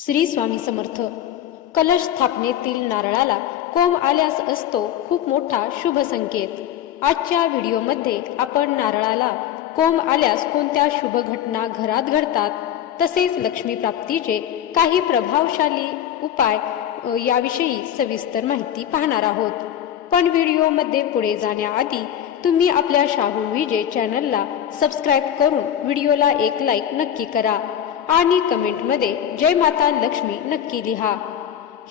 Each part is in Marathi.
श्री स्वामी समर्थ. कलश स्थापनेतील नारळाला कोंब आल्यास असतो खूप मोठा शुभ संकेत. आजच्या व्हिडिओमध्ये आपण नारळाला कोंब आल्यास कोणत्या शुभ घटना घरात घडतात तसेच लक्ष्मी प्राप्तीचे काही प्रभावशाली उपाय याविषयी सविस्तर माहिती पाहणार आहोत. पण व्हिडिओमध्ये पुढे जाण्याआधी तुम्ही आपल्या शाहू विजय चॅनलला सबस्क्राईब करून व्हिडिओला एक लाईक नक्की करा. आणि कमेंटमध्ये जय माता लक्ष्मी नक्की लिहा.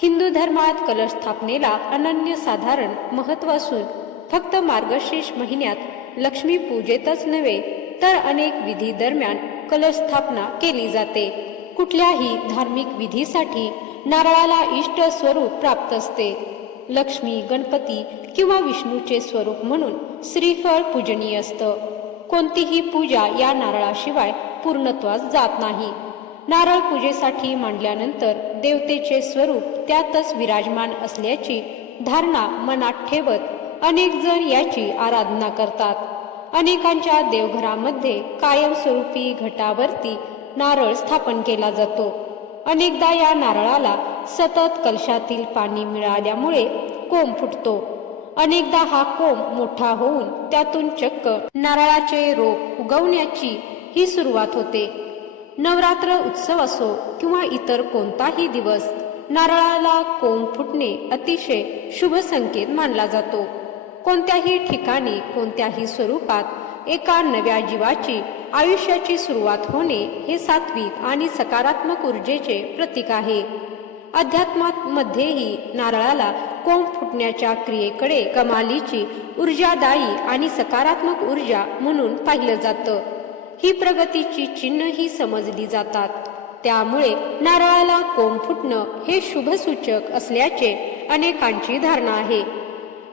हिंदू धर्मात कलश स्थापनेला अनन्यसाधारण महत्त्व असून फक्त मार्गशीर्ष महिन्यात लक्ष्मी पूजेतच नव्हे तर अनेक विधी दरम्यान कलश स्थापना केली जाते. कुठल्याही धार्मिक विधीसाठी नारळाला इष्ट स्वरूप प्राप्त असते. लक्ष्मी गणपती किंवा विष्णूचे स्वरूप म्हणून श्रीफळ पूजनीय असतं. कोणतीही पूजा या नारळाशिवाय पूर्णत्वास जात नाही. नारळ पूजेसाठी मांडल्यानंतर देवतेचे स्वरूप त्यातच विराजमान असल्याची धारणा मनात ठेवत अनेक जण याची आराधना करतात. अनेकांच्या देवघरामध्ये कायमस्वरूपी घटावरती नारळ स्थापन केला जातो. अनेकदा या नारळाला सतत कलशातील पाणी मिळाल्यामुळे कोंब फुटतो. अनेकदा हा कोंब मोठा होऊन त्यातून चक्क नारळाचे रोप उगवण्याची ही सुरुवात होते. नवरात्र उत्सव असो किंवा इतर कोणताही दिवस नारळाला कोंब फुटणे अतिशय शुभ संकेत मानला जातो. कोणत्याही ठिकाणी कोणत्याही स्वरूपात एका नव्या जीवाची आयुष्याची सुरुवात होणे हे सात्विक आणि सकारात्मक ऊर्जेचे प्रतीक आहे. अध्यात्मामध्येही नारळाला कोंब फुटण्याच्या क्रियेकडे कमालीची ऊर्जादायी आणि सकारात्मक ऊर्जा म्हणून पाहिलं जातं. ही प्रगतीची चिन्हही समजली जातात. त्यामुळे नारळाला कोंब फुटणं हे शुभसूचक असल्याचे अनेकांची धारणा आहे.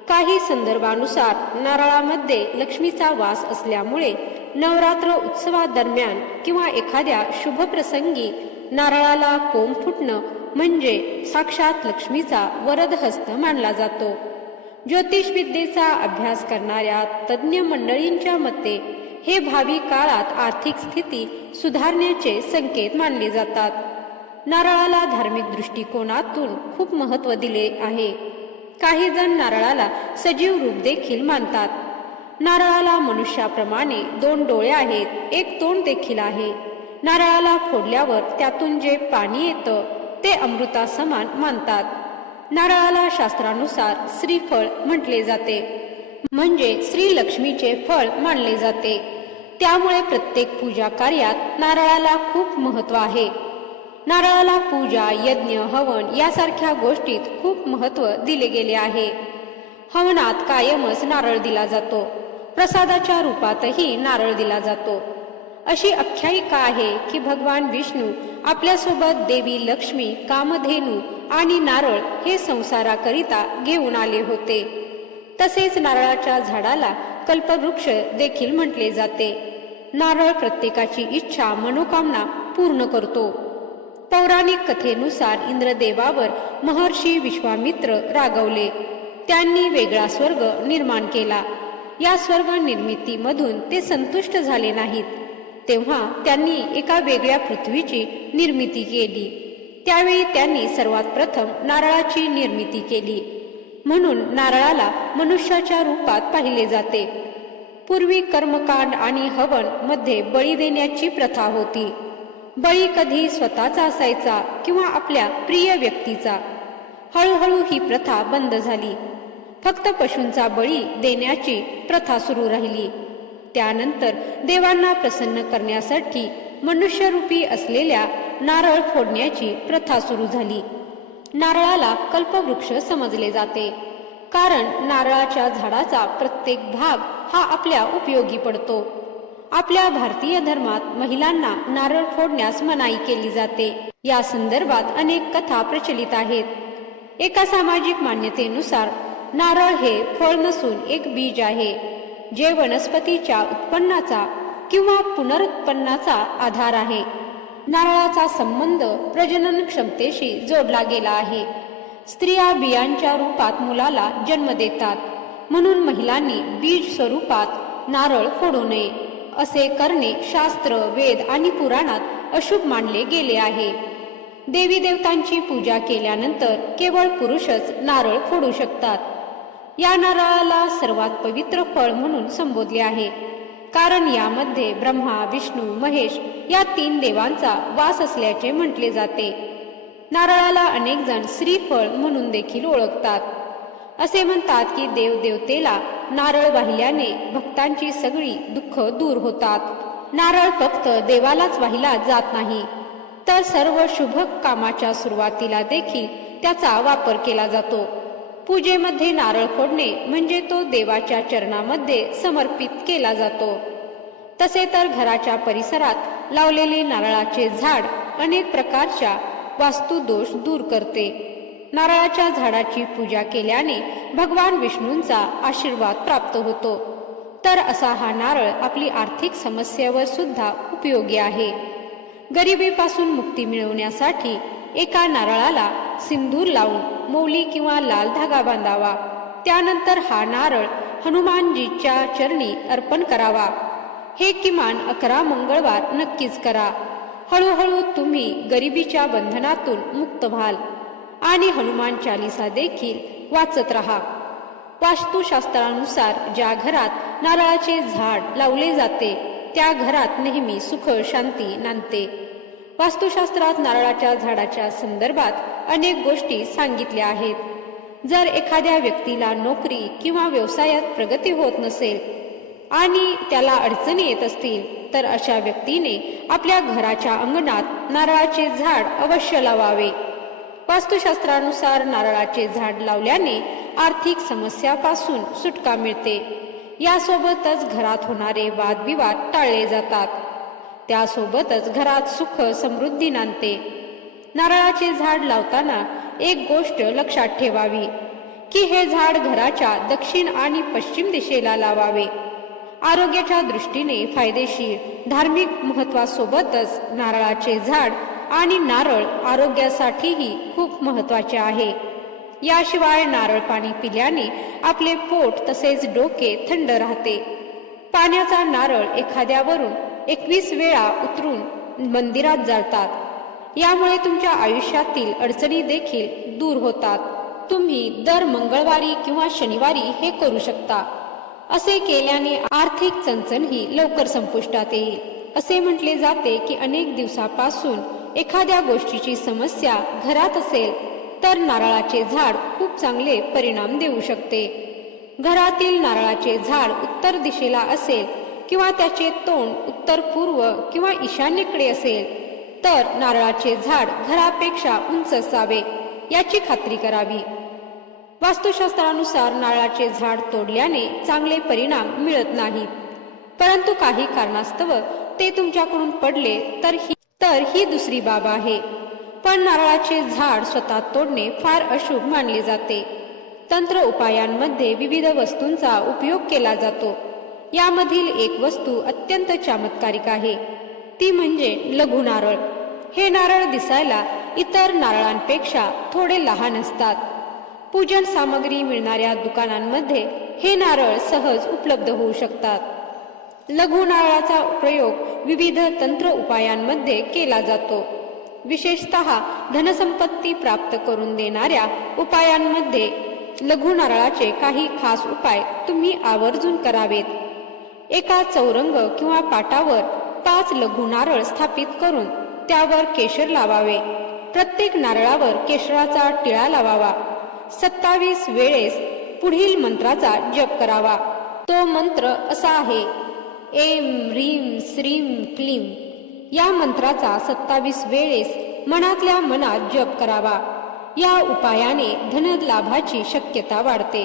काही संदर्भानुसार नारळामध्ये लक्ष्मीचा वास असल्यामुळे नवरात्र उत्सवादरम्यान किंवा एखाद्या शुभ प्रसंगी नारळाला कोंब फुटणं म्हणजे साक्षात लक्ष्मीचा वरदहस्त मानला जातो. ज्योतिषविद्येचा अभ्यास करणाऱ्या तज्ज्ञ मंडळींच्या मते हे भावी काळात आर्थिक स्थिती सुधारण्याचे संकेत मानले जातात. नारळाला धार्मिक दृष्टिकोनातून खूप महत्त्व दिले आहे. काही जण नारळाला सजीव रूप देखील मानतात. नारळाला मनुष्याप्रमाणे दोन डोळे आहेत एक तोंड देखील आहे. नारळाला फोडल्यावर त्यातून जे पाणी येतं ते अमृतासमान मानतात. नारळाला शास्त्रानुसार श्रीफळ म्हटले जाते. म्हणजे श्री लक्ष्मीचे फळ मानले जाते. त्यामुळे प्रत्येक पूजा कार्यात नारळाला खूप महत्त्व आहे. नारळाला पूजा यज्ञ हवन यासारख्या गोष्टीत खूप महत्त्व दिले गेले आहे. हवनात कायमच नारळ दिला जातो. प्रसादाच्या रूपातही नारळ दिला जातो. अशी आख्यायिका आहे की भगवान विष्णू आपल्यासोबत देवी लक्ष्मी कामधेनू आणि नारळ हे संसाराकरिता घेऊन आले होते. तसेच नारळाच्या झाडाला कल्पवृक्ष देखील म्हटले जाते. नारळ प्रत्येकाची इच्छा मनोकामना पूर्ण करतो. पौराणिक कथेनुसार इंद्रदेवावर महर्षी विश्वामित्र रागवले. त्यांनी वेगळा स्वर्ग निर्माण केला. या स्वर्ग निर्मितीमधून ते संतुष्ट झाले नाहीत. तेव्हा त्यांनी एका वेगळ्या पृथ्वीची निर्मिती केली. त्यावेळी त्यांनी सर्वात प्रथम नारळाची निर्मिती केली. म्हणून नारळाला मनुष्याच्या रूपात पाहिले जाते. पूर्वी कर्मकांड आणि हवनमध्ये बळी देण्याची प्रथा होती. बळी कधी स्वतःचा असायचा किंवा आपल्या प्रिय व्यक्तीचा. हळूहळू ही प्रथा बंद झाली. फक्त पशूंचा बळी देण्याची प्रथा सुरू राहिली. त्यानंतर देवांना प्रसन्न करण्यासाठी मनुष्यरूपी असलेल्या नारळ फोडण्याची प्रथा सुरू झाली. नारळाला कल्पवृक्ष समजले जाते. कारण नारळाच्या झाडाचा प्रत्येक भाग हा आपल्या उपयोगी पडतो. आपल्या भारतीय धर्मात महिलांना नारळ फोडण्यास मनाई केली जाते. या संदर्भात अनेक कथा प्रचलित आहेत. एका सामाजिक मान्यतेनुसार नारळ हे फळ नसून एक बीज आहे. जे वनस्पतीच्या उत्पन्नाचा किंवा पुनरुत्पन्नाचा आधार आहे. नारळाचा संबंध प्रजनन क्षमतेशी जोडला गेला आहे. स्त्रिया बियांच्या रूपात मुलाला जन्म देतात. म्हणून महिलांनी बीज स्वरूपात नारळ फोडू नये. असे करणे शास्त्र वेद आणि पुराणात अशुभ मानले गेले आहे. देवी देवतांची पूजा केल्यानंतर केवळ पुरुषच नारळ फोडू शकतात. या नारळाला सर्वात पवित्र फळ म्हणून संबोधले आहे. कारण यामध्ये ब्रह्मा विष्णू महेश या तीन देवांचा वास असल्याचे म्हटले जाते. नारळाला अनेक जण श्रीफळ म्हणून देखील ओळखतात. असे म्हणतात की देव देवतेला नारळ वाहिल्याने भक्तांची सगळी दुःख दूर होतात. नारळ फक्त देवालाच वाहिला जात नाही तर सर्व शुभ कामाच्या सुरुवातीला देखील त्याचा वापर केला जातो. पूजेमध्ये नारळ फोडणे म्हणजे तो देवाच्या चरणामध्ये समर्पित केला जातो. तसे तर घराच्या परिसरात लावलेले नारळाचे झाड अनेक प्रकारच्या वास्तुदोष दूर करते. नारळाच्या झाडाची पूजा केल्याने भगवान विष्णूंचा आशीर्वाद प्राप्त होतो. तर असा हा नारळ आपली आर्थिक समस्येवर सुद्धा उपयोगी आहे. गरिबीपासून मुक्ती मिळवण्यासाठी एका नारळाला सिंदूर लावून मौली किंवा लाल धागा बांधावा. त्यानंतर हा नारळ हनुमानजीच्या चरणी अर्पण करावा. हे किमान अकरा मंगळवार नक्कीच करा. हळूहळू तुम्ही गरिबीच्या बंधनातून मुक्त व्हाल. आणि हनुमान चालिसा देखील वाचत राहा. वास्तुशास्त्रानुसार ज्या घरात नारळाचे झाड लावले जाते त्या घरात नेहमी सुख शांती नांदते. वास्तुशास्त्रात नारळाच्या झाडाच्या संदर्भात अनेक गोष्टी सांगितल्या आहेत. जर एखाद्या व्यक्तीला नोकरी किंवा व्यवसायात प्रगती होत नसेल आणि त्याला अडचणी येत असतील तर अशा व्यक्तीने आपल्या घराच्या अंगणात नारळाचे झाड अवश्य लावावे. वास्तुशास्त्रानुसार नारळाचे झाड लावल्याने आर्थिक समस्यापासून सुटका मिळते. यासोबतच घरात होणारे वादविवाद टाळले जातात. त्यासोबतच घरात सुख समृद्धी नांदते. नारळाचे झाड लावताना एक गोष्ट लक्षात ठेवावी की हे झाड घराच्या दक्षिण आणि पश्चिम दिशेला लावावे. आरोग्याच्या दृष्टीने फायदेशीर. धार्मिक महत्वासोबतच नारळाचे झाड आणि नारळ आरोग्यासाठीही खूप महत्त्वाचे आहे. याशिवाय नारळ पाणी पिल्याने आपले पोट तसेच डोके थंड राहते. पाण्याचा नारळ एखाद्यावरून एकवीस वेळा उतरून मंदिरात जातात. यामुळे तुमच्या आयुष्यातील अडचणी देखील दूर होतात. तुम्ही दर मंगळवारी किंवा शनिवारी हे करू शकता. असे केल्याने आर्थिक चणचण ही लवकर संपुष्टात येईल. असे म्हटले जाते की अनेक दिवसापासून एखाद्या गोष्टीची समस्या घरात असेल तर नारळाचे झाड खूप चांगले परिणाम देऊ शकते. घरातील नारळाचे झाड उत्तर दिशेला असेल किंवा त्याचे तोंड उत्तर पूर्व किंवा ईशान्येकडे असेल तर नारळाचे झाड घरापेक्षा उंच असावे याची खात्री करावी. वास्तुशास्त्रानुसार नारळाचे झाड तोडल्याने चांगले परिणाम मिळत नाहीत परंतु काही कारणास्तव ते तुमच्याकडून पडले तर ही तर ही दुसरी बाब आहे. पण नारळाचे झाड स्वतः तोडणे फार अशुभ मानले जाते. तंत्र उपायांमध्ये विविध वस्तूंचा उपयोग केला जातो. यामधील एक वस्तू अत्यंत चमत्कारिक आहे. ती म्हणजे लघु नारळ. हे नारळ दिसायला इतर नारळांपेक्षा थोडे लहान असतात. पूजन सामग्री मिळणाऱ्या दुकानांमध्ये हे नारळ सहज उपलब्ध होऊ शकतात. लघु नारळाचा प्रयोग विविध तंत्र उपायांमध्ये केला जातो. विशेषत धनसंपत्ती प्राप्त करून देणाऱ्या उपायांमध्ये लघु नारळाचे काही खास उपाय तुम्ही आवर्जून करावेत. एका चौरंग किंवा पाटावर पाच लघु नारळ स्थापित करून त्यावर केशर लावावे. प्रत्येक नारळावर केशराचा टिळा लावावा. सत्तावीस वेळेस पुढील मंत्राचा जप करावा. तो मंत्र असा आहे एम ह्रीम श्रीम क्लीम या मंत्राचा सत्तावीस वेळेस मनातल्या मनात जप करावा. या उपायाने धनलाभाची शक्यता वाढते.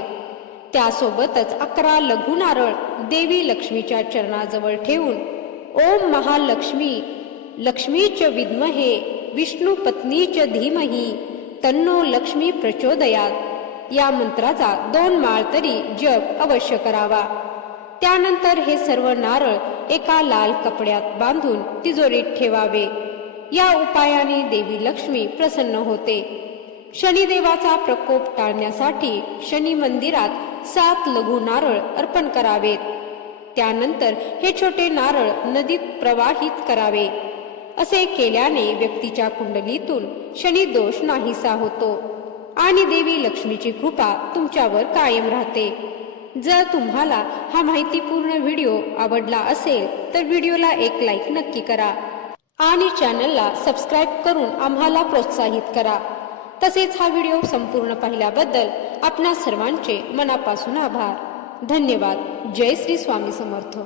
त्यासोबतच अकरा लघु नारळ देवी लक्ष्मीच्या चरणाजवळ ठेवून ओम महालक्ष्मी लक्ष्मीच विद्महे विष्णू पत्नीच धीमही तन्नो लक्ष्मी प्रचोदयात. या मंत्राचा दोन माळ तरी जप अवश्य करावा. त्यानंतर हे सर्व नारळ एका लाल कपड्यात बांधून तिजोरीत ठेवावे. या उपायाने देवी लक्ष्मी प्रसन्न होते. शनिदेवाचा प्रकोप टाळण्यासाठी शनी मंदिरात सात लघु नारळ अर्पण करावेत. त्यानंतर हे छोटे नारळ नदीत प्रवाहित करावे. असे केल्याने व्यक्तीच्या कुंडलीतून शनी दोष नाहीसा होतो. आणि देवी लक्ष्मीची कृपा तुमच्यावर कायम राहते. जर तुम्हाला हा माहितीपूर्ण व्हिडिओ आवडला असेल तर व्हिडिओला एक लाईक नक्की करा. आणि चॅनलला सबस्क्राईब करून आम्हाला प्रोत्साहित करा. तसेच हा व्हिडिओ संपूर्ण पाहिल्याबद्दल आपणा सर्वांचे मनापासून आभार. धन्यवाद. जय श्री स्वामी समर्थ.